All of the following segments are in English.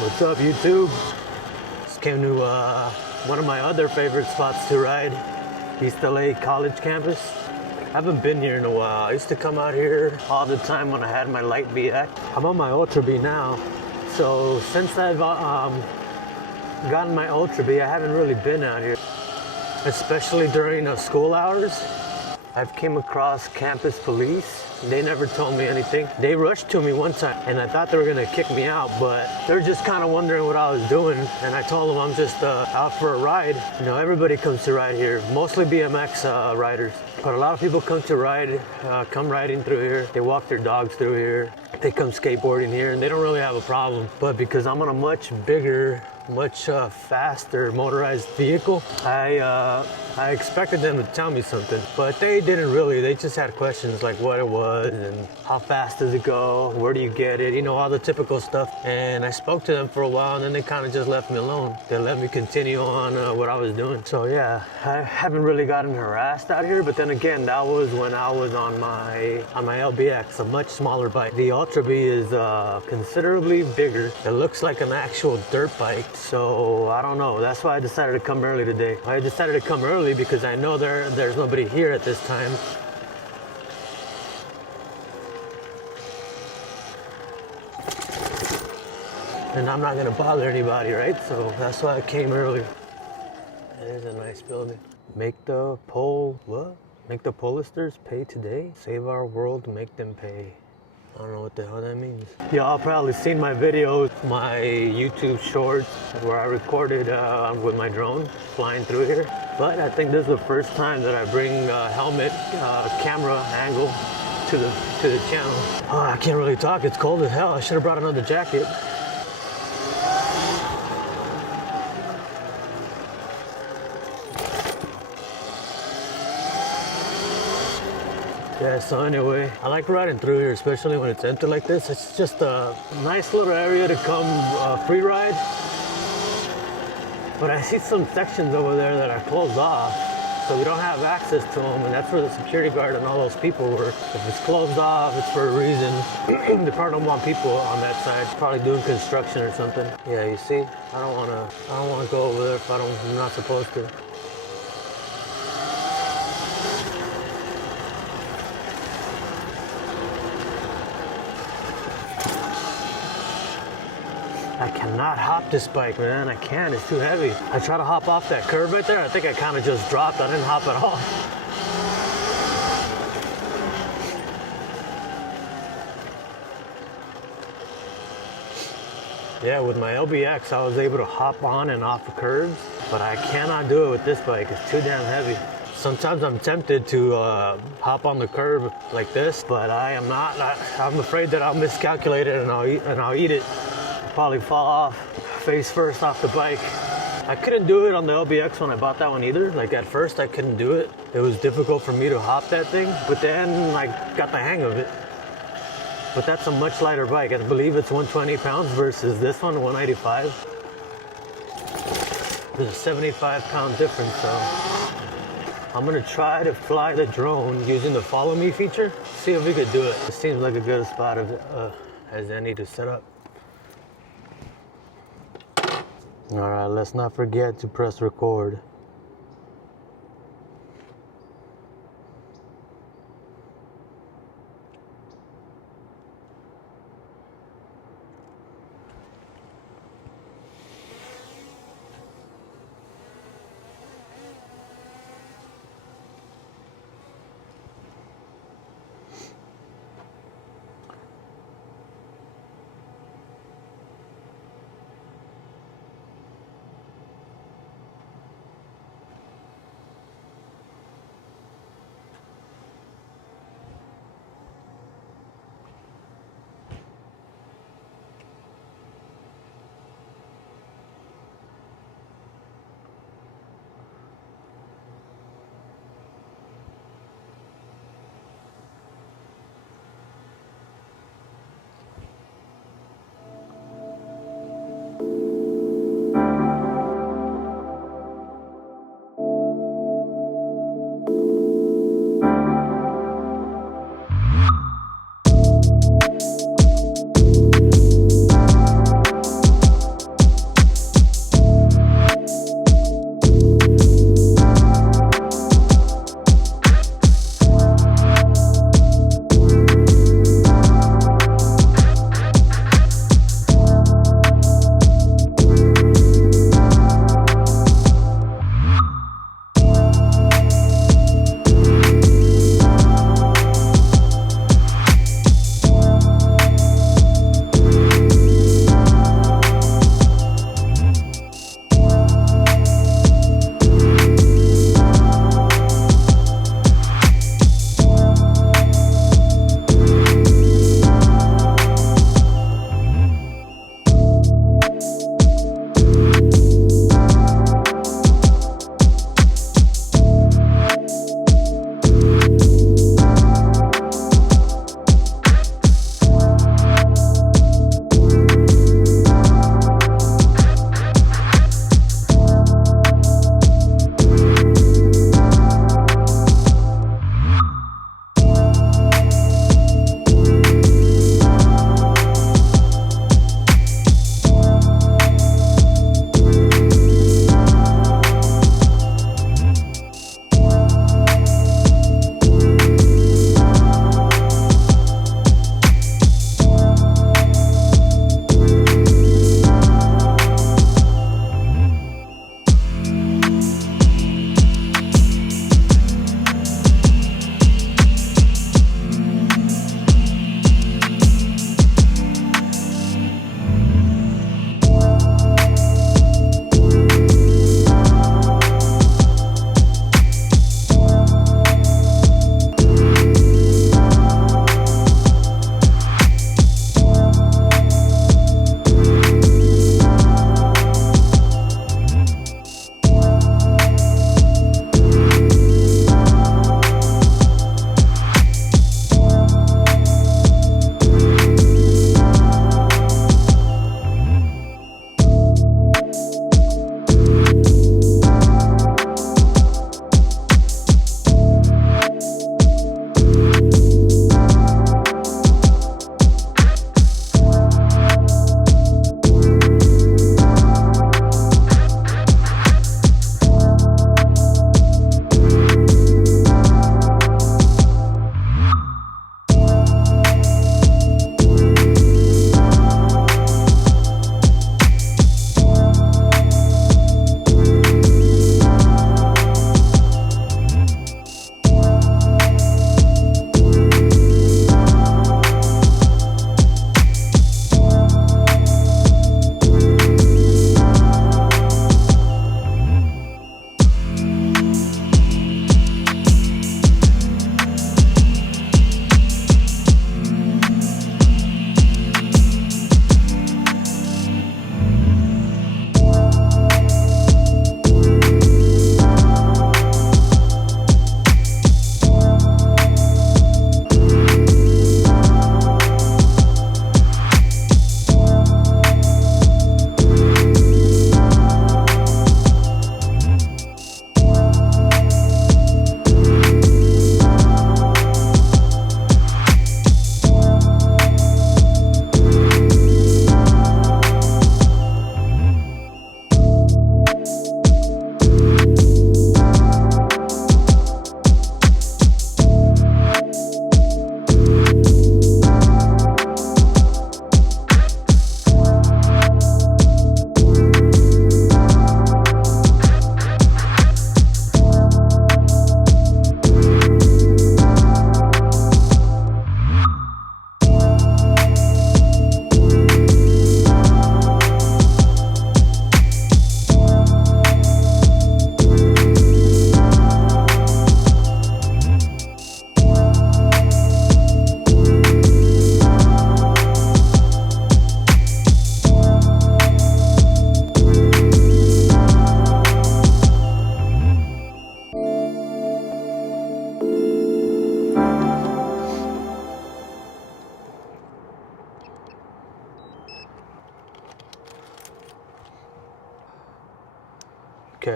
What's up, YouTube? Just came to one of my other favorite spots to ride, East LA College campus. I haven't been here in a while. I used to come out here all the time when I had my light BX. I'm on my Ultra B now, so since I've gotten my Ultra B, I haven't really been out here, especially during school hours. I've came across campus police. They never told me anything. They rushed to me one time and I thought they were gonna kick me out, but they're just kind of wondering what I was doing. And I told them I'm just out for a ride. You know, everybody comes to ride here, mostly BMX riders. But a lot of people come to ride, come riding through here. They walk their dogs through here. They come skateboarding here and they don't really have a problem. But because I'm on a much bigger, much faster motorized vehicle, I expected them to tell me something, but they didn't really. They just had questions like what it was and how fast does it go, where do you get it, you know, all the typical stuff. And I spoke to them for a while and then they kind of just left me alone. They let me continue on what I was doing. So yeah, I haven't really gotten harassed out here, but then again, that was when I was on my LBX, a much smaller bike. The Ultra B is considerably bigger. It looks like an actual dirt bike. So I don't know, that's why I decided to come early today. I decided to come early because I know there's nobody here at this time. And I'm not gonna bother anybody, right? So that's why I came early. There's a nice building. Make the pollsters pay today? Save our world, make them pay. I don't know what the hell that means. Y'all probably seen my videos, my YouTube shorts, where I recorded with my drone flying through here. But I think this is the first time that I bring helmet camera angle to the channel. Oh, I can't really talk. It's cold as hell. I should have brought another jacket. Yeah, so anyway, I like riding through here, especially when it's empty like this. It's just a nice little area to come free ride. But I see some sections over there that are closed off, so we don't have access to them, and that's where the security guard and all those people were. If it's closed off, it's for a reason. They probably don't want people on that side, probably doing construction or something. Yeah, you see, I don't wanna go over there if I'm not supposed to. I cannot hop this bike, man. I can't, it's too heavy. I try to hop off that curb right there. I think I kind of just dropped. I didn't hop at all. Yeah, with my LBX, I was able to hop on and off the curbs, but I cannot do it with this bike. It's too damn heavy. Sometimes I'm tempted to hop on the curb like this, but I am not. I'm afraid that I'll miscalculate it and I'll eat it. Probably fall off face first off the bike. I couldn't do it on the LBX when I bought that one either. Like at first I couldn't do it. It was difficult for me to hop that thing, but then I got the hang of it. But that's a much lighter bike. I believe it's 120 pounds versus this one, 185. There's a 75-pound difference, so I'm gonna try to fly the drone using the follow me feature. See if we could do it. It seems like a good spot as any to set up. All right, let's not forget to press record.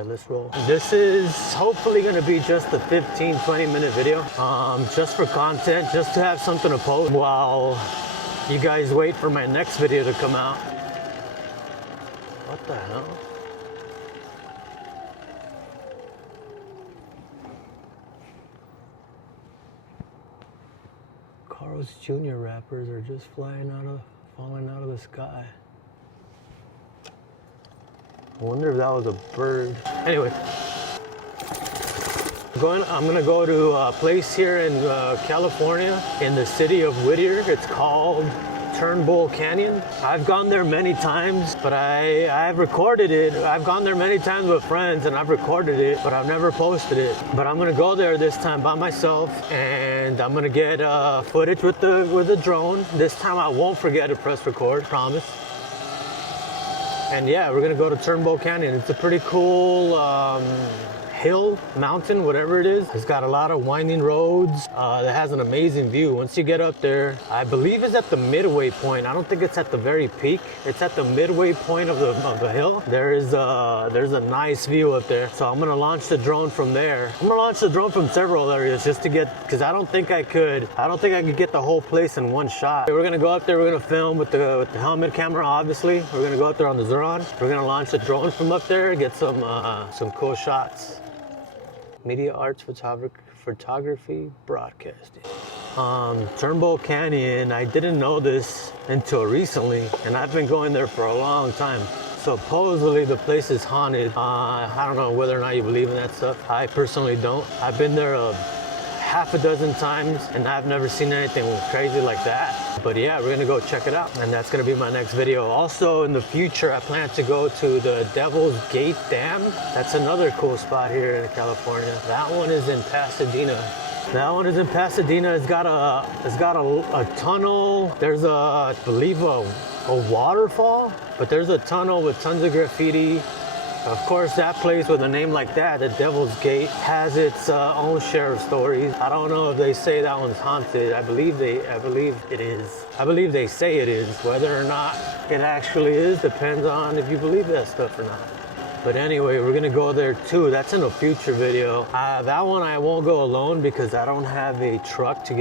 let's roll. This is hopefully gonna be just a 15-20 minute video, just for content, just to have something to post while you guys wait for my next video to come out. What the hell? Carl's Jr. wrappers are just falling out of the sky. I wonder if that was a bird. Anyway, I'm gonna go to a place here in California, in the city of Whittier. It's called Turnbull Canyon. I've gone there many times, but I've recorded it. I've gone there many times with friends and I've recorded it, but I've never posted it. But I'm gonna go there this time by myself, and I'm gonna get footage with the drone. This time I won't forget to press record, promise. And yeah, we're gonna go to Turnbull Canyon. It's a pretty cool hill, mountain, whatever it is. It's got a lot of winding roads. It has an amazing view. Once you get up there, I believe it's at the midway point. I don't think it's at the very peak. It's at the midway point of the hill. There's a nice view up there. So I'm gonna launch the drone from there. I'm gonna launch the drone from several areas just to get, because I don't think I could get the whole place in one shot. We're gonna go up there, we're gonna film with the helmet camera, obviously. We're gonna go up there on the Zuron. We're gonna launch the drone from up there, get some cool shots. Media arts, photography, broadcasting. Turnbull Canyon, I didn't know this until recently, and I've been going there for a long time. Supposedly the place is haunted. I don't know whether or not you believe in that stuff. I personally don't. I've been there half a dozen times and I've never seen anything crazy like that. But yeah, we're gonna go check it out, and that's gonna be my next video. Also in the future, I plan to go to the Devil's Gate Dam. That's another cool spot here in California. That one is in Pasadena. It's got a tunnel. There's I believe a waterfall, but there's a tunnel with tons of graffiti. Of course, that place with a name like that, the Devil's Gate, has its own share of stories. I don't know if they say that one's haunted. I believe it is. I believe they say it is. Whether or not it actually is depends on if you believe that stuff or not. But anyway, we're gonna go there too. That's in a future video. That one I won't go alone because I don't have a truck to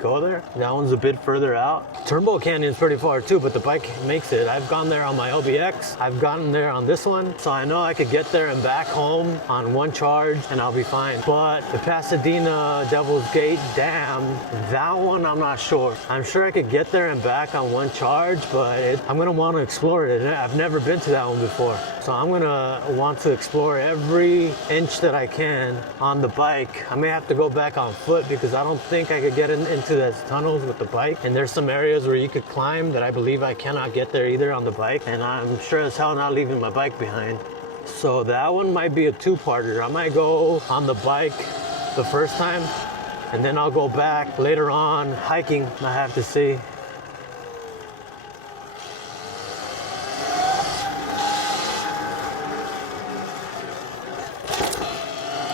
go there. That one's a bit further out. Turnbull Canyon's pretty far too, but the bike makes it. I've gone there on my LBX. I've gotten there on this one. So I know I could get there and back home on one charge and I'll be fine. But the Pasadena Devil's Gate Dam, that one I'm not sure. I'm sure I could get there and back on one charge, but I'm gonna want to explore it. I've never been to that one before. So I'm gonna want to explore every inch that I can on the bike. I may have to go back on foot because I don't think I could get into those tunnels with the bike. And there's some areas where you could climb that I believe I cannot get there either on the bike. And I'm sure as hell not leaving my bike behind. So that one might be a two-parter. I might go on the bike the first time, and then I'll go back later on hiking. I have to see.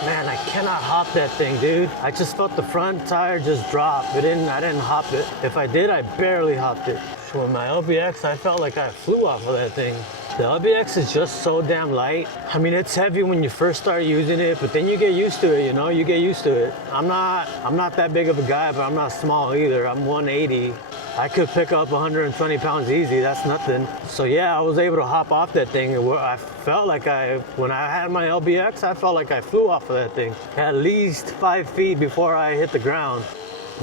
Man, I cannot hop that thing, dude. I just felt the front tire just drop. I didn't hop it. If I did, I barely hopped it. So with my LBX, I felt like I flew off of that thing. The LBX is just so damn light. I mean, it's heavy when you first start using it, but then you get used to it, you know? You get used to it. I'm not that big of a guy, but I'm not small either. I'm 180. I could pick up 120 pounds easy, that's nothing. So yeah, I was able to hop off that thing. I felt like when I had my LBX, I felt like I flew off of that thing. At least 5 feet before I hit the ground.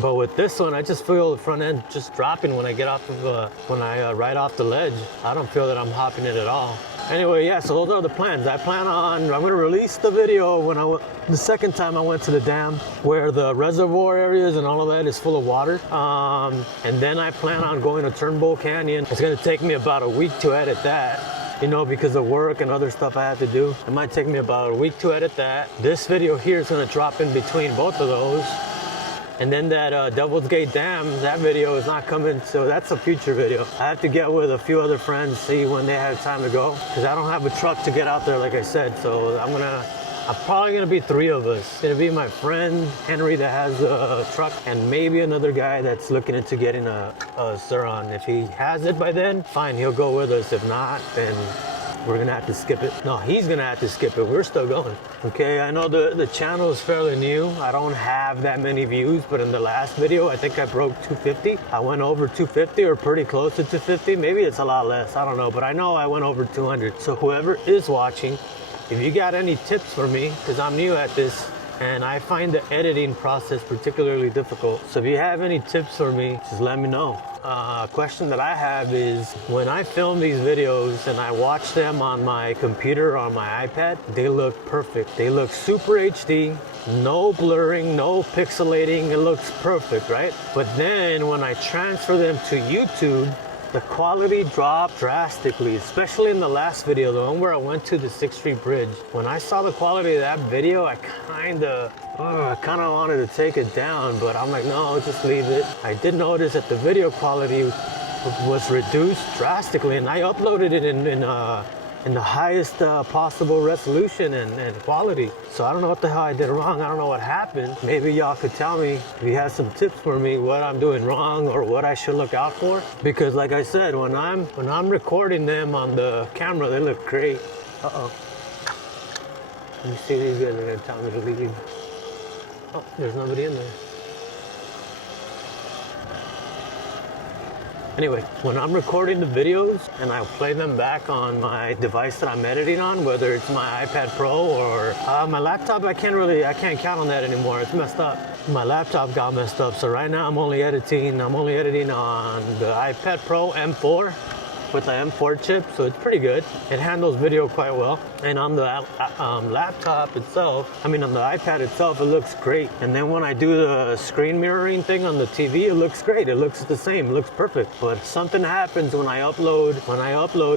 But with this one, I just feel the front end just dropping when I get off of, when I ride off the ledge. I don't feel that I'm hopping it at all. Anyway, yeah, so those are the plans. I'm gonna release the video the second time I went to the dam where the reservoir areas and all of that is full of water. And then I plan on going to Turnbull Canyon. It's gonna take me about a week to edit that, you know, because of work and other stuff I have to do. It might take me about a week to edit that. This video here is gonna drop in between both of those. And then that Devil's Gate Dam, that video is not coming, so that's a future video. I have to get with a few other friends, see when they have time to go, because I don't have a truck to get out there, like I said. So I'm probably gonna be 3 of us. It's gonna be my friend Henry that has a truck, and maybe another guy that's looking into getting a Zuron. If he has it by then, fine, he'll go with us. If not, then we're gonna have to skip it. No, he's gonna have to skip it. We're still going. Okay, I know the channel is fairly new. I don't have that many views, but in the last video, I think I broke 250. I went over 250 or pretty close to 250. Maybe it's a lot less, I don't know, but I know I went over 200. So whoever is watching, if you got any tips for me, because I'm new at this, and I find the editing process particularly difficult. So if you have any tips for me, just let me know. A question that I have is, when I film these videos and I watch them on my computer or on my iPad, they look perfect. They look super HD, no blurring, no pixelating, it looks perfect, right? But then when I transfer them to YouTube, the quality dropped drastically, especially in the last video, the one where I went to the 6th Street Bridge. When I saw the quality of that video, I kind of wanted to take it down, but I'm like, no, just leave it. I did notice that the video quality was reduced drastically, and I uploaded it in the highest possible resolution and quality. So I don't know what the hell I did wrong. I don't know what happened. Maybe y'all could tell me if you have some tips for me, what I'm doing wrong or what I should look out for. Because like I said, when I'm recording them on the camera, they look great. Uh-oh. Let me see, these guys are gonna tell me to leave. Oh, there's nobody in there. Anyway, when I'm recording the videos and I play them back on my device that I'm editing on, whether it's my iPad Pro or my laptop, I can't count on that anymore. It's messed up. My laptop got messed up, so right now I'm only editing on the iPad Pro M4 with the M4 chip, so it's pretty good. It handles video quite well. And on the laptop itself, on the iPad itself, it looks great. And then when I do the screen mirroring thing on the TV, it looks great. It looks the same, it looks perfect. But something happens when I upload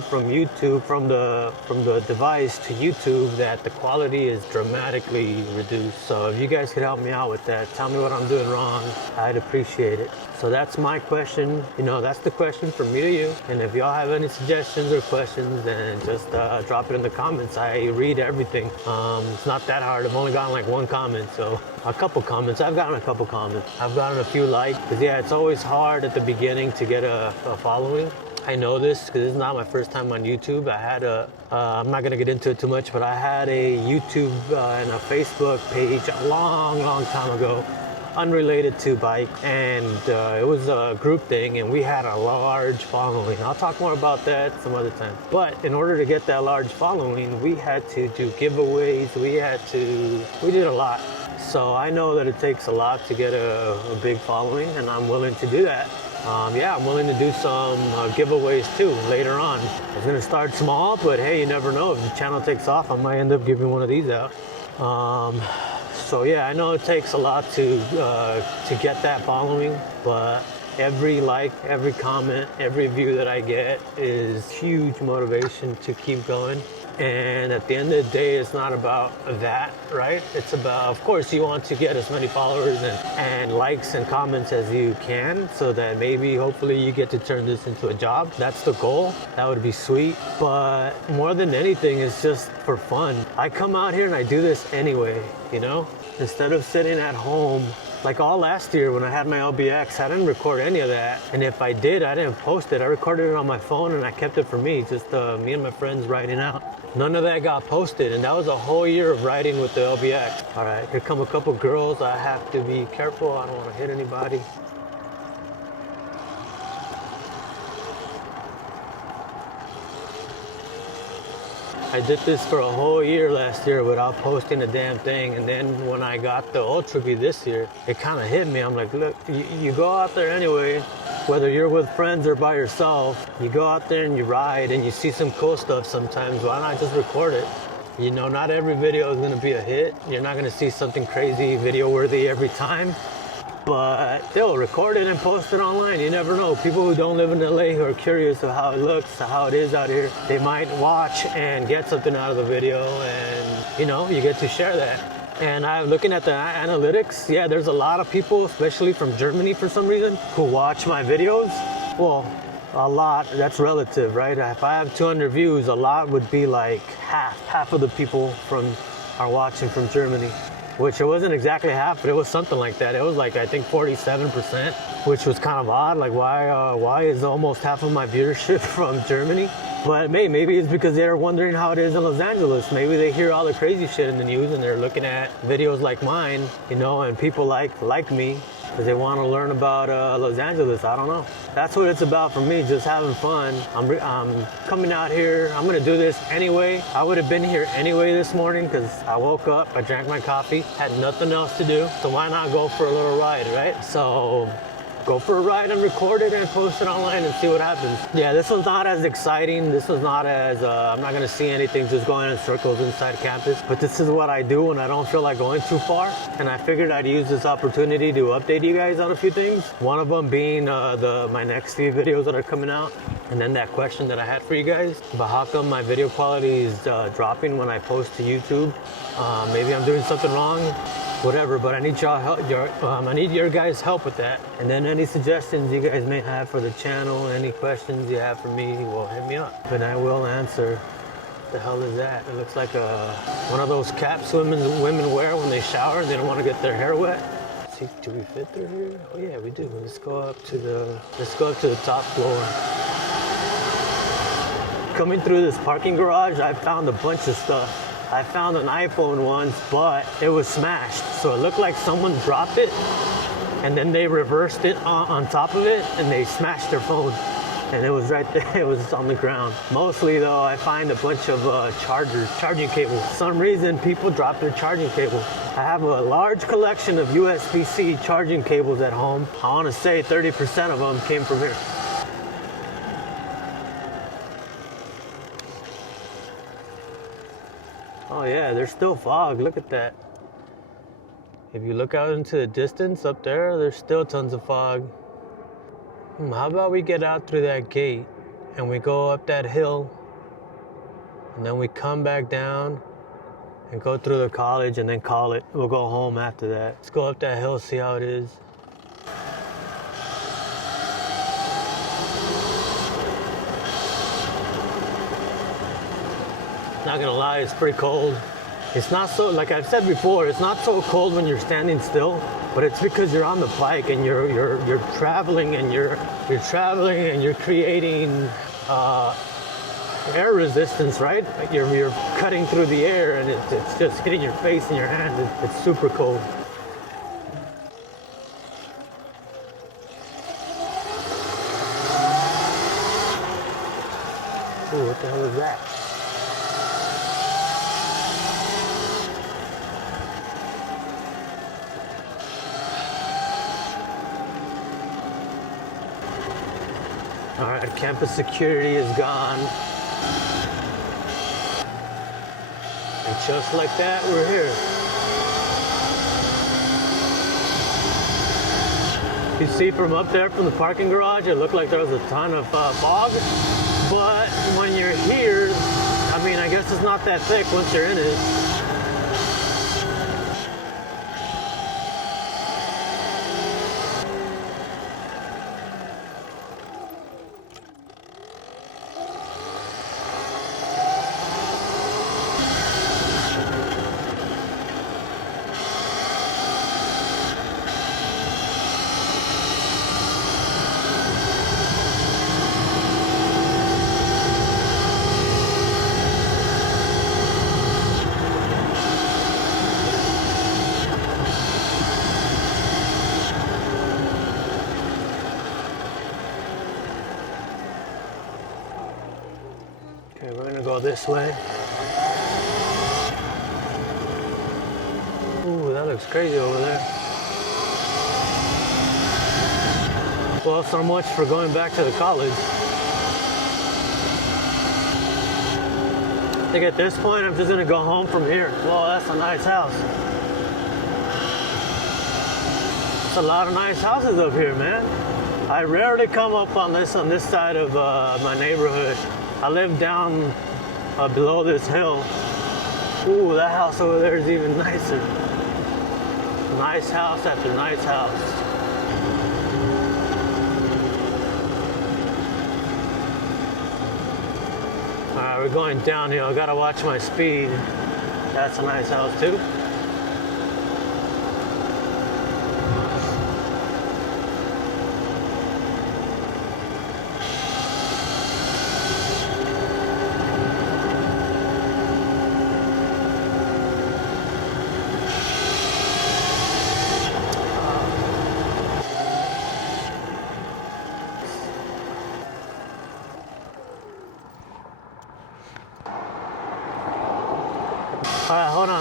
from YouTube, from the device to YouTube, that the quality is dramatically reduced. So if you guys could help me out with that, tell me what I'm doing wrong, I'd appreciate it. So that's my question. That's the question from me to you. And if y'all have any suggestions or questions, then just drop it in the comments. I read everything. It's not that hard. I've only gotten like one comment, so a couple comments. I've gotten a couple comments. I've gotten a few likes. Because yeah, it's always hard at the beginning to get a following. I know this because this is not my first time on YouTube. I had I'm not gonna get into it too much, but I had a YouTube and a Facebook page a long time ago, unrelated to bike, and it was a group thing, and we had a large following. I'll talk more about that some other time. But in order to get that large following, we had to do giveaways. We did a lot. So I know that it takes a lot to get a big following, and I'm willing to do that. I'm willing to do some giveaways too later on. I was gonna start small, but hey, you never know. If the channel takes off, I might end up giving one of these out. So yeah, I know it takes a lot to get that following, but every like, every comment, every view that I get is huge motivation to keep going. And at the end of the day, it's not about that, right? It's about, of course, you want to get as many followers and likes and comments as you can, so that maybe, hopefully, you get to turn this into a job. That's the goal. That would be sweet. But more than anything, it's just for fun. I come out here and I do this anyway, Instead of sitting at home, like all last year when I had my LBX, I didn't record any of that. And if I did, I didn't post it. I recorded it on my phone and I kept it for me, just me and my friends riding out. None of that got posted, and that was a whole year of riding with the LBX. All right, here come a couple girls. I have to be careful. I don't want to hit anybody. I did this for a whole year last year without posting a damn thing, and then when I got the Ultra V this year, it kind of hit me. I'm like, look, you go out there anyway, whether you're with friends or by yourself, you go out there and you ride and you see some cool stuff sometimes. Why not just record it? Not every video is gonna be a hit. You're not gonna see something crazy video worthy every time. But they'll record it and post it online. You never know. People who don't live in LA who are curious of how it looks, how it is out here, they might watch and get something out of the video, and you get to share that. And I'm looking at the analytics. Yeah, there's a lot of people, especially from Germany for some reason, who watch my videos. Well, a lot, that's relative, right? If I have 200 views, a lot would be like half of the people are watching from Germany. Which it wasn't exactly half, but it was something like that. It was like, I think 47%, which was kind of odd. Like, why is almost half of my viewership from Germany? But maybe it's because they're wondering how it is in Los Angeles. Maybe they hear all the crazy shit in the news and they're looking at videos like mine, you know, and people like me because they want to learn about Los Angeles. I don't know. That's what it's about for me, just having fun. I'm coming out here. I'm going to do this anyway. I would have been here anyway this morning because I woke up, I drank my coffee, had nothing else to do. So why not go for a little ride, right? So go for a ride and record it and post it online and see what happens. Yeah, this one's not as exciting. This one's not as, I'm not gonna see anything just going in circles inside campus. But this is what I do when I don't feel like going too far. And I figured I'd use this opportunity to update you guys on a few things. One of them being my next few videos that are coming out. And then that question that I had for you guys about how come my video quality is dropping when I post to YouTube. Maybe I'm doing something wrong. Whatever, but I need y'all help. I need your guys' help with that. And then any suggestions you guys may have for the channel, any questions you have for me, well, hit me up, and I will answer. What the hell is that? It looks like one of those caps women wear when they shower and they don't want to get their hair wet. Let's see, do we fit through here? Oh yeah, we do. Let's go up to the top floor. Coming through this parking garage, I found a bunch of stuff. I found an iPhone once, but it was smashed. So it looked like someone dropped it and then they reversed it on top of it and they smashed their phone. And it was right there, it was on the ground. Mostly though, I find a bunch of charging cables. For some reason, people drop their charging cables. I have a large collection of USB-C charging cables at home. I wanna say 30% of them came from here. Oh yeah, there's still fog, look at that. If you look out into the distance up there, there's still tons of fog. How about we get out through that gate and we go up that hill and then we come back down and go through the college and then call it. We'll go home after that. Let's go up that hill, see how it is. Not gonna lie, it's pretty cold. It's not so, like I've said before, it's not so cold when you're standing still, but it's because you're on the bike and you're traveling and you're creating air resistance, right? Like you're cutting through the air and it's just hitting your face and your hands. It's super cold. Ooh, what the hell is that? All right, campus security is gone. And just like that, we're here. You see from up there, from the parking garage, it looked like there was a ton of fog. But when you're here, I mean, I guess it's not that thick once you're in it. Okay, we're gonna go this way. Ooh, that looks crazy over there. Well, so much for going back to the college. I think at this point, I'm just gonna go home from here. Well, that's a nice house. There's a lot of nice houses up here, man. I rarely come up on this side of my neighborhood. I live down below this hill. Ooh, that house over there is even nicer. Nice house after nice house. All right, we're going downhill. I gotta watch my speed. That's a nice house too.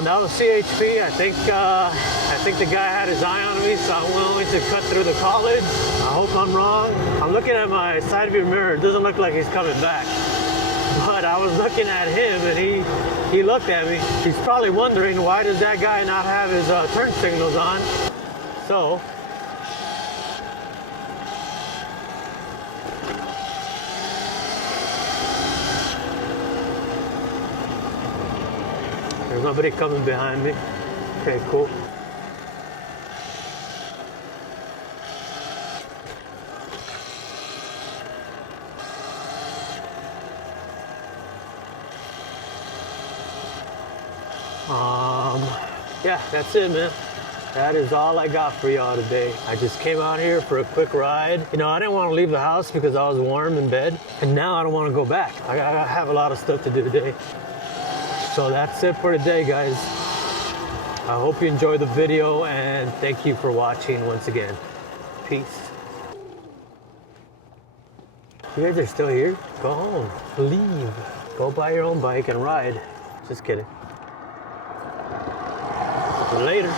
That was CHP. I think the guy had his eye on me, so I'm willing to cut through the college. I hope I'm wrong. I'm looking at my side view mirror. It doesn't look like he's coming back. But I was looking at him, and he looked at me. He's probably wondering, why does that guy not have his turn signals on? So, there's nobody coming behind me. Okay, cool. Yeah, that's it, man. That is all I got for y'all today. I just came out here for a quick ride. You know, I didn't want to leave the house because I was warm in bed, and now I don't want to go back. I have a lot of stuff to do today. So that's it for today, guys. I hope you enjoyed the video, and thank you for watching once again. Peace. You guys are still here? Go home. Leave. Go buy your own bike and ride. Just kidding. Later.